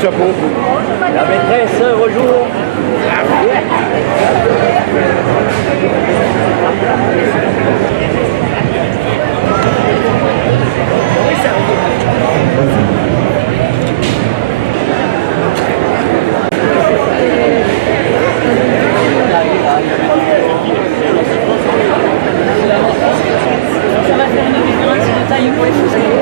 chapeau. La maîtresse rejoue. Ça va faire une différence de taille ou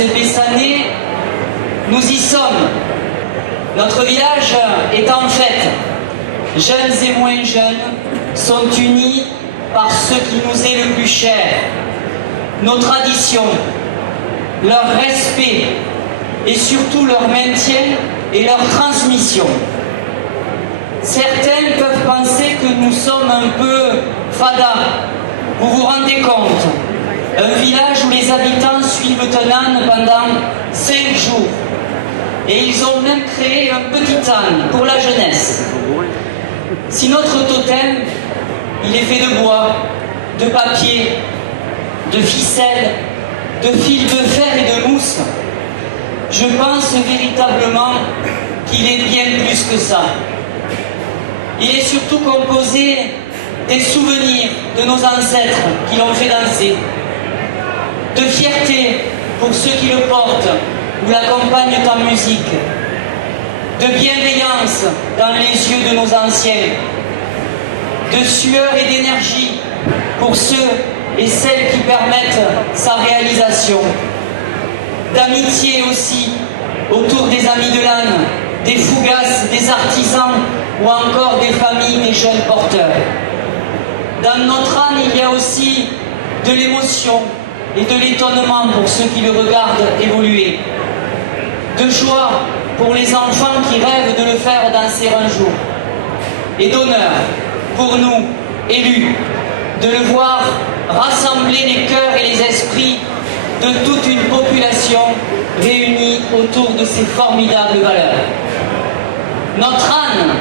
jeunesse bessanais, nous y sommes. Notre village est en fête. Jeunes et moins jeunes sont unis par ce qui nous est le plus cher. Nos traditions, leur respect et surtout leur maintien et leur transmission. Certains peuvent penser que nous sommes un peu fada. Vous vous rendez compte? Un village où les habitants suivent un âne pendant 5 jours. Et ils ont même créé un petit âne pour la jeunesse. Si notre totem, il est fait de bois, de papier, de ficelle, de fil de fer et de mousse, je pense véritablement qu'il est bien plus que ça. Il est surtout composé des souvenirs de nos ancêtres qui l'ont fait danser, de fierté pour ceux qui le portent ou l'accompagnent en musique, de bienveillance dans les yeux de nos anciens, de sueur et d'énergie pour ceux et celles qui permettent sa réalisation, d'amitié aussi autour des amis de l'âne, des fougasses, des artisans ou encore des familles des jeunes porteurs. Dans notre âne, il y a aussi de l'émotion et de l'étonnement pour ceux qui le regardent évoluer, de joie pour les enfants qui rêvent de le faire danser un jour, et d'honneur pour nous, élus, de le voir rassembler les cœurs et les esprits de toute une population réunie autour de ces formidables valeurs. Notre âne,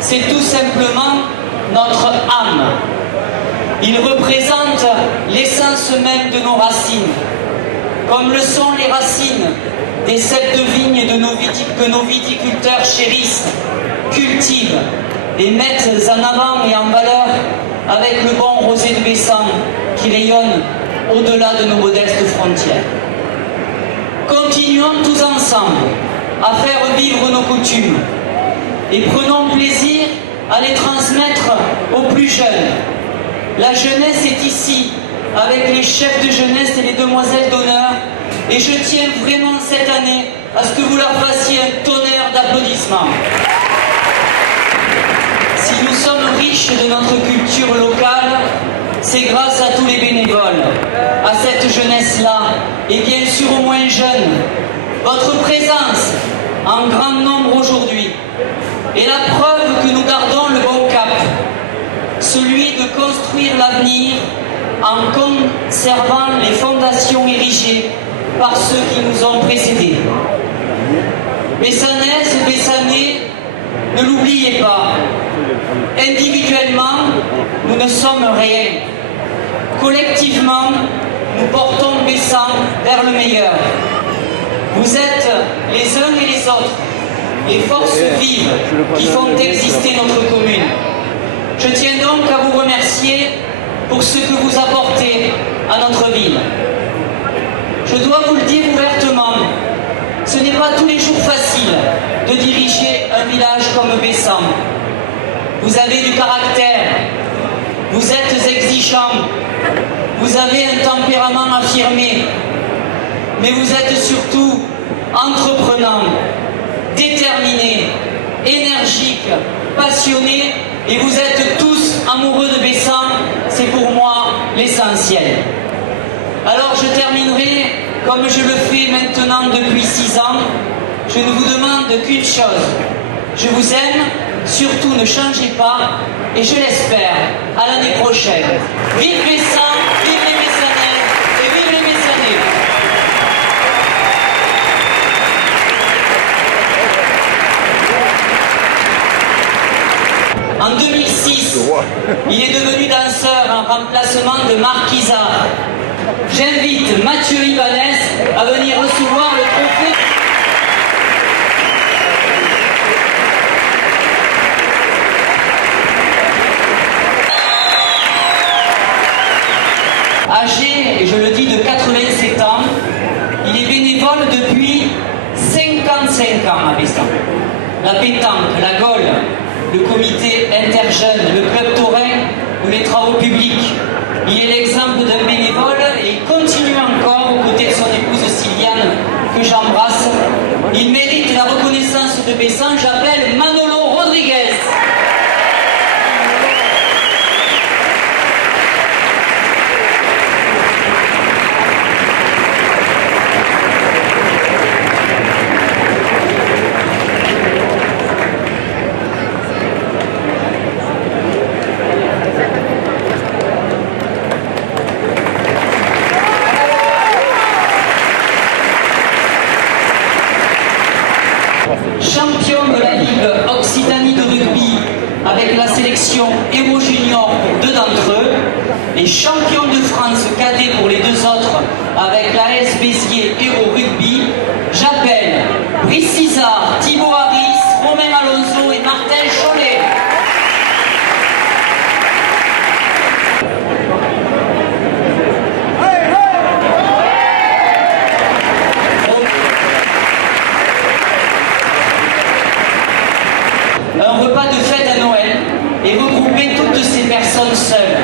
c'est tout simplement notre âme. Il représente l'essence même de nos racines, comme le sont les racines des 7 vignes que nos viticulteurs chérissent, cultivent et mettent en avant et en valeur avec le bon rosé de Bessan qui rayonne au-delà de nos modestes frontières. Continuons tous ensemble à faire vivre nos coutumes et prenons plaisir à les transmettre aux plus jeunes. La jeunesse est ici, avec les chefs de jeunesse et les demoiselles d'honneur, et je tiens vraiment cette année à ce que vous leur fassiez un tonnerre d'applaudissements. Si nous sommes riches de notre culture locale, c'est grâce à tous les bénévoles, à cette jeunesse-là, et bien sûr aux moins jeunes. Votre présence, en grand nombre aujourd'hui, est la preuve que nous gardons le bon cap, celui de construire l'avenir en conservant les fondations érigées par ceux qui nous ont précédés. Bessanaises et Bessanais, ne l'oubliez pas, individuellement, nous ne sommes rien. Collectivement, nous portons Bessan vers le meilleur. Vous êtes les uns et les autres, les forces vives qui font exister notre commune. Je tiens donc à vous remercier pour ce que vous apportez à notre ville. Je dois vous le dire ouvertement, ce n'est pas tous les jours facile de diriger un village comme Bessan. Vous avez du caractère, vous êtes exigeant, vous avez un tempérament affirmé, mais vous êtes surtout entreprenant, déterminé, énergique, passionné, et vous êtes tous amoureux de Bessan, c'est pour moi l'essentiel. Alors je terminerai comme je le fais maintenant depuis 6 ans. Je ne vous demande qu'une chose. Je vous aime, surtout ne changez pas, et je l'espère, à l'année prochaine. Vive Bessan, vive les Bessanais, et vive les Bessanais. En 2006, il est devenu danseur en remplacement de Marc Isard. J'invite Mathieu Ibanez à venir recevoir le trophée. Âgé, et je le dis, de 87 ans, il est bénévole depuis 55 ans à Bessan. La pétanque, la gaule, le comité interjeune, le club taurin ou les travaux publics. Il est l'exemple d'un bénévole et il continue encore aux côtés de son épouse Sylviane effervescent, j'appelle Manolo Rodriguez. Champion de la Ligue Occitanie de rugby avec la sélection Héros Junior pour 2 d'entre eux, et champion de France cadet pour les 2 autres avec la AS Béziers Héros Rugby, j'appelle Brice Cizard, Thibaut Harris, Romain Alonso et Martin Cholet. Un repas de fête à Noël et regrouper toutes ces personnes seules.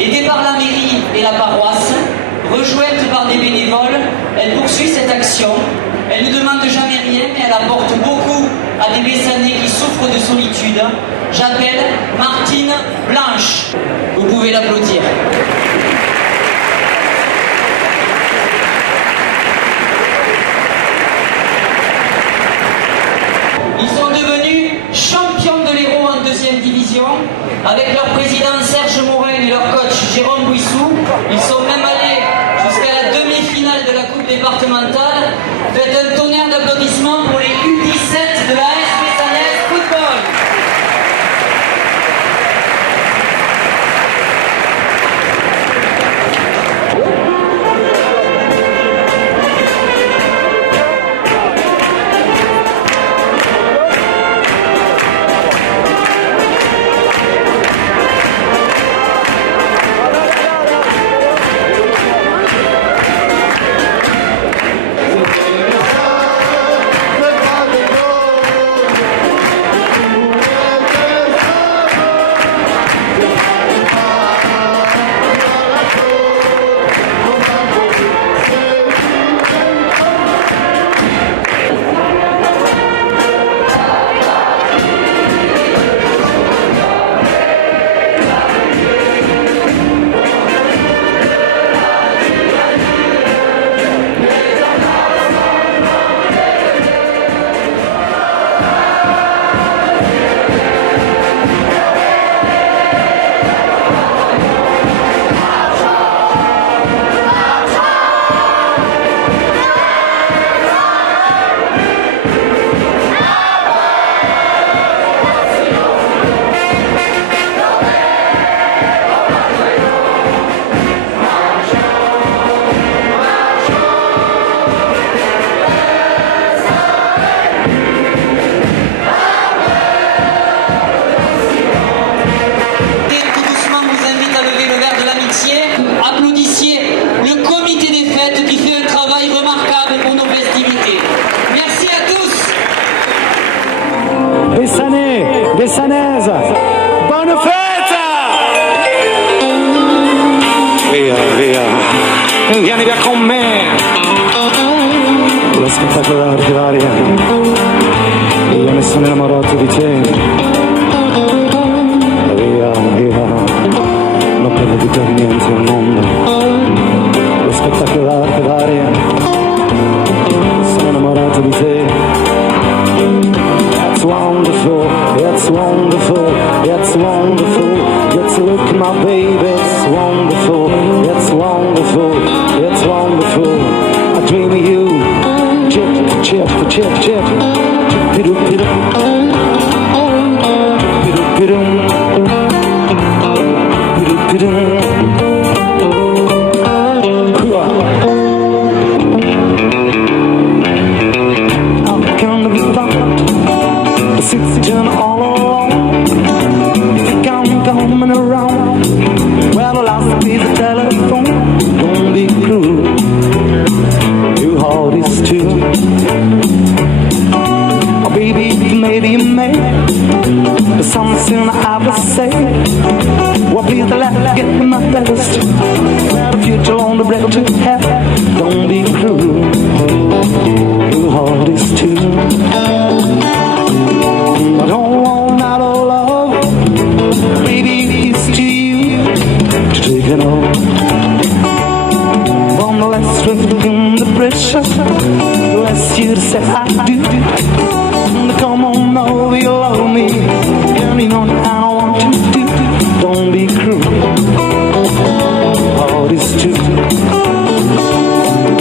Aidée par la mairie et la paroisse, rejointe par des bénévoles, elle poursuit cette action. Elle ne demande jamais rien, mais elle apporte beaucoup à des Bessanais qui souffrent de solitude. J'appelle Martine Blanche. Vous pouvez l'applaudir. Ils sont devenus champions de l'Hérault en 2e division avec leur président Serge Morin et leur coach Jérôme Bouissou. Ils sont même allés jusqu'à la demi-finale de la Coupe départementale. Faites un tonnerre d'applaudissements pour les U17 de la AS Bessanaise Football. Applaudissez le comité des fêtes qui fait un travail remarquable pour nos festivités. Merci à tous. Bessanais, Bessanaise, bonne fête! Via, via, vieni via con me. Lo spettacolo d'aria, io mi sono innamorato di te. Via, via, non parlo di te niente al mondo. Lo spettacolo d'aria, sono innamorato di te. It's wonderful, it's wonderful, it's wonderful. It's look my baby, it's wonderful, it's wonderful, it's wonderful. I dream of you, chip, chip, chip, chip, pidu, pidu, pidu, pidu, pidu, pidu. I'm gonna be found, sitting all alone. Think I'm coming around. Well, the last piece of telephone. Don't be cruel. Your heart is too. Oh, baby, maybe you may. But something I would say. Well, please let me get my best. Well, the future on the break to have. Don't be cruel. Your heart is too. pressure. Less you to say I do.